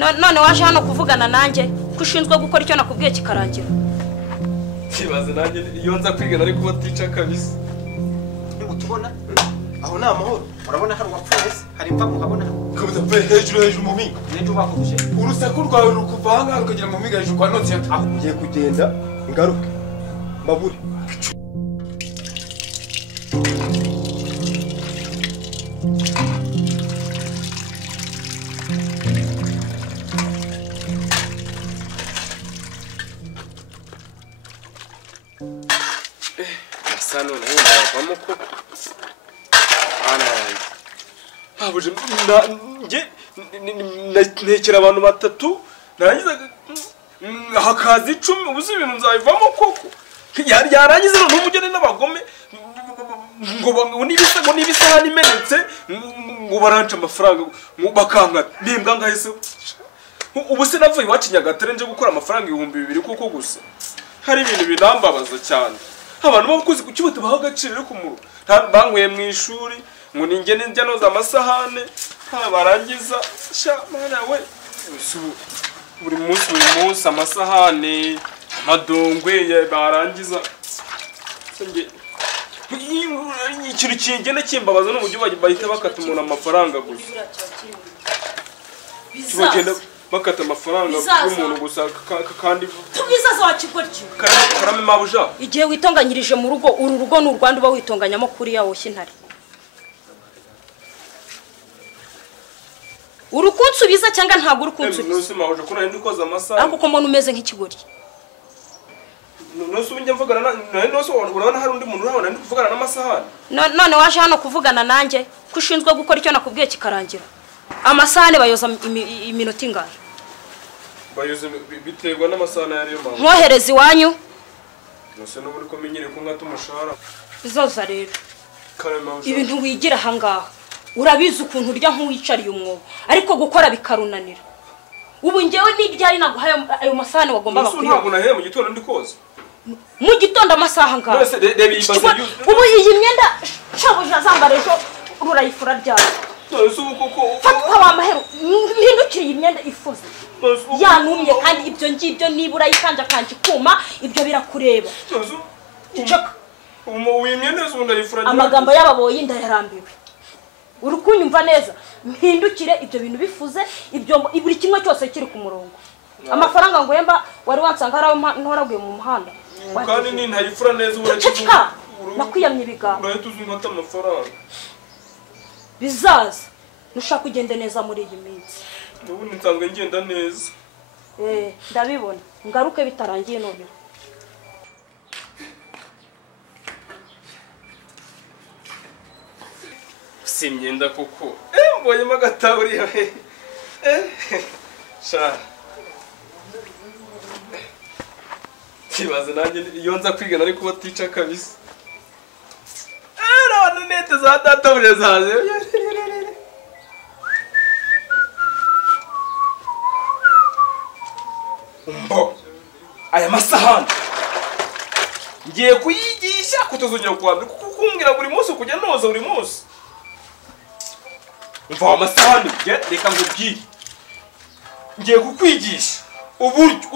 none waje hano kuvugana nanjye kushinzwe gukora icyo nakubwiye kikarangira. Kibaze nanjye iyo nza kwigana ariko batica kabisa. Utubona aho na amahoro urabona hari wapfuye hari imva muhabona Kabuza pe hejuru mu minga. nejo bakuguje Urusaku rwawe rukuvanga rukagera mu minga hejuru kwa notse aho ugiye kugenda ngaruke mbabure Sano nenda bamoko Abuje nekera abantu batatu narangiza hakazi 10 ubuze ibintu nzabivamo koko yarangiza n'umugene n'abagome ngo nibisahani imenetse ngo baranca amafaranga bakanga nimbwa ngahise ubuse navuye wacinyagatare nje gukora amafaranga 2000 koko gusa hari ibintu binambabaza cyane abantu bakuzi ku kibuto baha agaciro ku muru banyweye mu ishuri ngo ningene njya noza amasahane barangiza sha mana we buri munsi amasahane amadongwe barangiza nge ikintu kingene kimbabaza no mu gihe bahita bakata umuntu amafaranga gusa kibagenda bakata amafaranga y'umuntu gusa kandi tubizaza wakigoryo karame mabuja igihe witonganyirije mu rugo uru rugo n'u Rwanda uba witonganyamo kuri yawo shintare urukunsubiza cyangwa ntago urukunsubiza nose mabuja kuna ndi koza amasaha ariko uko umeze nk'ikigori nose ubinjye mvugana nose urabona hari undi muntu urabona ndi kuvugana n'amasaha none waje hano kuvugana nanjye kushinzwe gukora icyo nakubwiye kikarangira amasahane bayoza iminota ingana bayoze biterwa n'amasahane yari yo mama nkohereza iwanyu nose no muri komenyere ko ngata umushahara bizoza rero karema ibintu wigira hangaha urabizi ukuntu urya nk'uwicariye umwobo ariko gukora bikarunanira ubu ngewe n'iryari naguhaye ayo masahane wagomba kuyo ntabwo nahere mu gitondo ndi koza mu gitondo amasaha ngaha nose reba ibaze ubu iyi myenda shabuja zambara ejo urayifura ryari nose ubu koko fatwa wa mahero mpindukire iyi myenda ifuze yanumye kandi ibyo ngibyo nibura yikanja kanje kuma ibyo birakureba ceceka wimyenda zo ndayifura amagambo y'ababoyi ndayarambiwe urukunyumva neza mpindukire ibyo bintu bifuze ibyo buri kimwe cyose kiri ku murongo amafaranga ngo yemba wari wansanga harawe ntoraguye mu muhanda kandi ni ntayifura neza uraceceka nakwiyamye ibigambo urahita uzumata amafaranga bizaza nushaka kugenda neza muri iyi minsi ubundi nsanzwe ngenda neza ndabibona ngaruke bitarangiye none simyenda koko mbonyemo agataburi sha kibaze nanjye iyo nza kwigana ariko batica kabisa none nete za databuri zaje umbo aya masahani ngiye kuyigisha kutazongera kwambira kukumbwira buri munsi kujya noza buri munsi umva amasahani reka ngubwire ngiye kukwigisha uburyo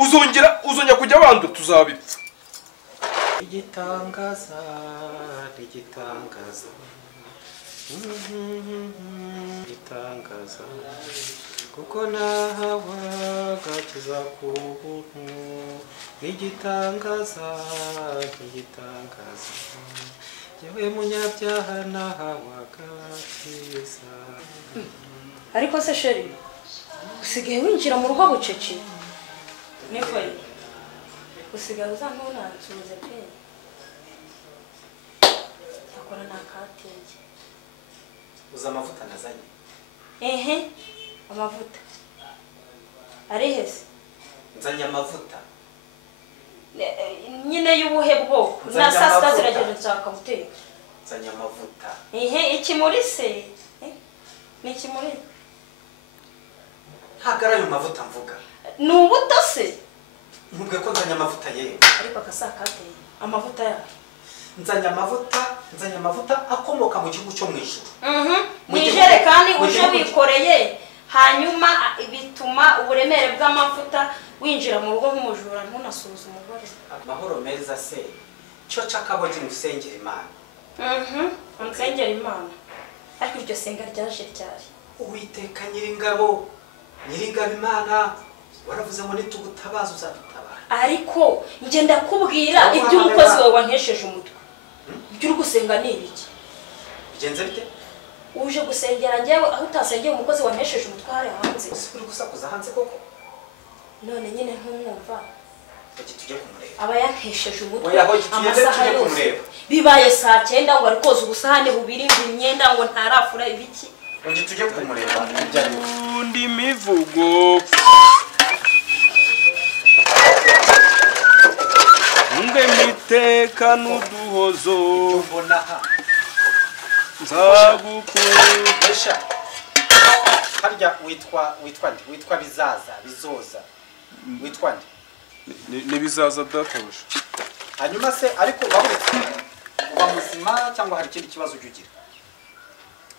uzongera kujya wando tuzabipfa igitangaza kuko nahawaga kizakubuntu igitangaza yewe munyabyaha nahawaga kiza ariko se sheri usigaye winjira mu rugo bucece niko usigaye uzantona nsubize pe akora nakateye uza amavuta nazanye amavuta arihese nzanye amavuta nyine y'ubuhe bwoko na sasa zirageje nshaka guteka nzanye amavuta iki muri se ni iki muri hagara ayo mavuta mvuga ni ubuto se mvuge ko nzanye amavuta yewe ariko akasakateye amavuta yawe nzanye amavuta akomoka mu gihugu cyo mu ijuru mu ijerekani uje wikoreye hanyuma bituma uburemere bw'amavuta winjira mu rugo nk'umujura ntunasuhuze umugore. Amahoro meza se cyo cakaboje musengera Imana. Unsengera Imana ariko iryo senga ryaje ryari? Uwiteka Nyiringabo Imana waravuze ngo nitugutabaza uzadutabara. Ariko nge ndakubwira ibyo umukozi wawe wantesheje umutwe. Ibyo uri gusenga ni ibiki? Bigenze bite? Uje gusengera njyewe aho utasengeye umukozi wantesheje umutwe hari hanze. Uri gusakuza hanze koko? None nyine ntumwumva. Tujye kumureba. Aba yantesheje umutwe Oya ho tujye kumureba. Bibaye saa 9 ngo ari koza ubusahane bubiri imyenda ngo ntarafura ibiki. Tujye kumureba. Undi mivugo Unge miteka nuduhozo Mbona ha nzagukunda harya witwa bizoza witwa ni bizaza databuja. Hanyuma se ariko bahuretse uba muzima cyangwa hari ikindi kibazo ugira?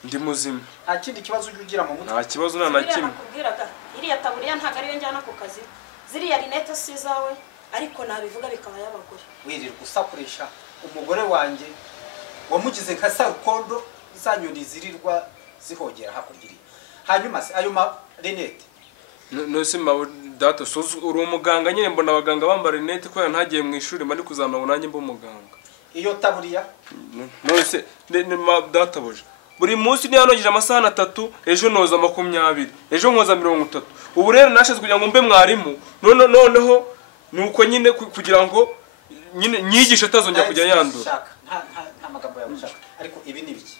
Ndi muzima. Nta kindi kibazo ugira mu mutwe? Nta kibazo na kimwe. Iriya taburiya ntago ariyo njyana ku kazi. Ziriya rinete si zawe ariko nabivuga bikaba y'abagore. Wirirwa usakurisha umugore wanjye wamugize nka sarukondo zanyoni zirirwa zihogera hakurya. Hanyuma se ayo ma rinete Nose mawe data sozu uri umuganga nyine mbona abaganga bambara rinete ko ntagiye mu ishuri mari kuzamura nanjye mbo muganga. Iyo taburiya nose ma databuja buri munsi ni yanogije amasaha 3 ejo noza 20 ejo nkoza 30. Ubu rero nashize kugira ngo mbe mwarimu noneho nuko nyine kugira ngo nyine nyigisha atazongera kujya yandura. Nta magambo yabushaka ariko ibi ni biki?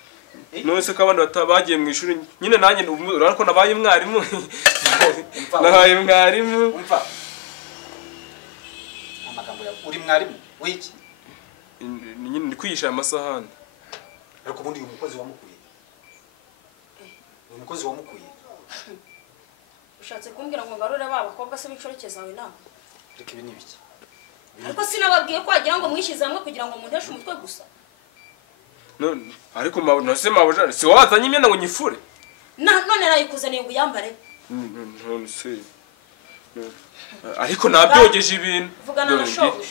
Nose kabandi batabagiye mu ishuri nyine nanjye urako nabaye mwarimu. Nahaye mwarimu. Umva amagambo ya uri mwarimu wiki nyine ndi kwigisha amasahani. Ariko ubundi uyu mukozi wamukuye. Umukozi wamukuye. Ushatse kumbwira ngo ngarure babakobwa se bicoreke zawe nawe. Reka ibi ni biki? Ariko sinababwiye ko wagira ngo mwishize hamwe kugira ngo munteshe umutwe gusa. None ariko nose mabuja si wazanye imyenda ngo nyifure. None nayikuzaniye ngo yambare. None se. Ariko nabyogeje ibintu. Vugana na shobuja.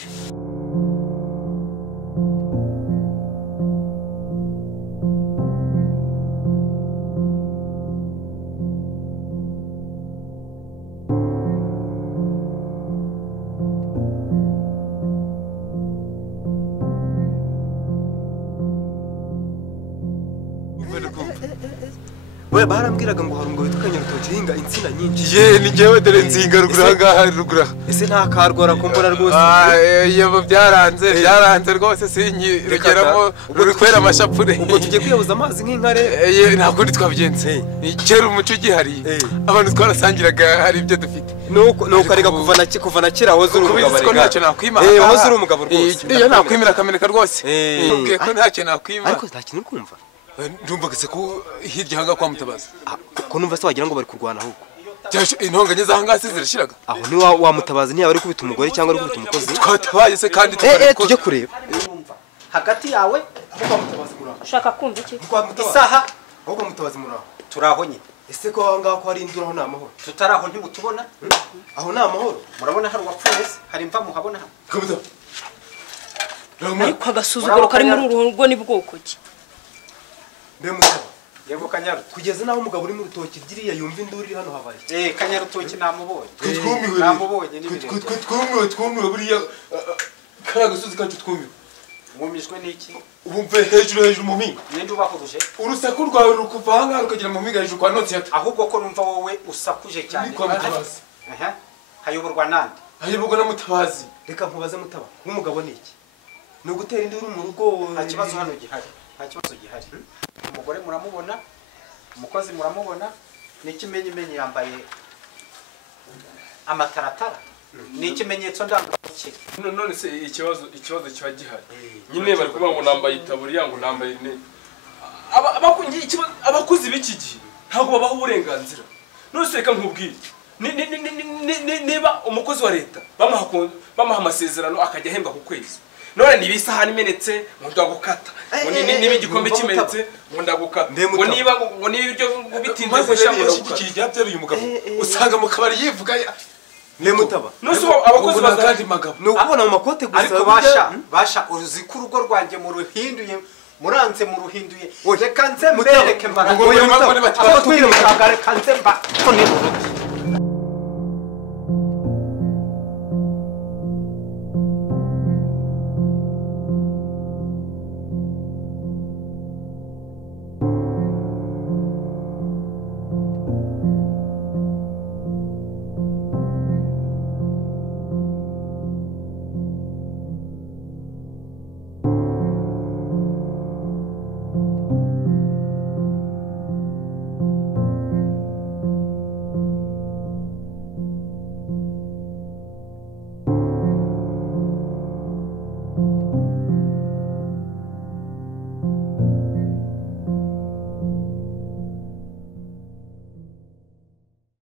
We barambwiraga ngo harungo witwa Nyarutoki hinga insina nyinshi. Ye ni jewe dore nzinga rugura. Ese nta karwara ko mbona rwose. Yebo byaranze rwose sinyiregeramo ruri kwera amashapure. Ubwo tugiye kwiyabuza amazi nk'inkare. Ye ntabwo ndi twabigenze. Kera umuco gihari. Abantu twarasangiraga hari ibyo dufite. Nuko arega kuva na kera aho zuri umugabo arega. Ntacyo nakwima. Aho zuri umugabo rwose. Iyo nakwimira kameneka rwose. Ubwiye ko ntacyo nakwima. Ariko nta kintu kumva. Ndumvaga se ko hirya hanga kwa Mutabazi. Ko numva se wagira ngo bari kurwana ahubwo. Cyasho intonganye zahangase zirashiraga. Aho ni wa Mutabazi niya bari kubita umugore cyangwa ari kubita umukozi. Twatabaye se kandi tujye kureba. Hagati yawe ahubwo Mutabazi muraho. Ushaka kumva iki? Isaha ahubwo Mutabazi muraho. Turaho nyine. Ese ko aho ko hari indura aho namahoro. Tutaraho ntibutubona. Aho namahoro. Murabona hari wapfuye se hari imva muhabona hano. Kabuza. Ariko agasuzuguro kari muri uru rugo ni bwoko ki? Mutaba yego Kanyaru kugeza naho umugabo uri mu rutoki ryiriya yumva induru iri hano habaye. Kanyaru toki namubonye. Namubonye n'ibirenge. Twumiwe buriya kara gasozi kacu twumiwe. Mumishwe n'iki? Ubumve hejuru mu mpinga. Ninde ubahuruje? Urusaku rwawe rukuva hanga rukagera mu mpinga hejuru kwa notsi yata. Ahubwo ko numva wowe usakuje cyane. Ni kwa Mutabazi. Hayoborwa nande? Hayoborwa na Mutabazi. Reka nkubaze Mutaba, nk'umugabo ni iki? Ni ugutera induru mu rugo. Nta kibazo hano gihari. Nta kibazo gihari. Umugore muramubona, umukozi muramubona, n'ikimenyimenyi yambaye amataratara. Ni ikimenyetso ndangagaciro. None se ikibazo kiba gihari. Nyine bari kuvuga ngo nambaye itaburiya ngo nambaye ne. Abakuzi b'iki gihe ntabwo babaho uburenganzira. None se reka nkubwire. niba umukozi wa leta bamuha amasezerano akajya ahembwa ku kwezi none niba isahani imenetse ngo ndagukata niba igikombe kimenetse ngo ndagukata ngo niba ibyo bitinze gushaka gushyigikira ibyabyaruye umugabo usanga mu kabari yivuga Nemutaba nuso abakozi bazandi magabo no kubona mu makote gusa ariko basha uruzi ko urugo rwanjye mu ruhinduye muranze mu ruhinduye reka nze mbereke mbaraga ngo reka nze mba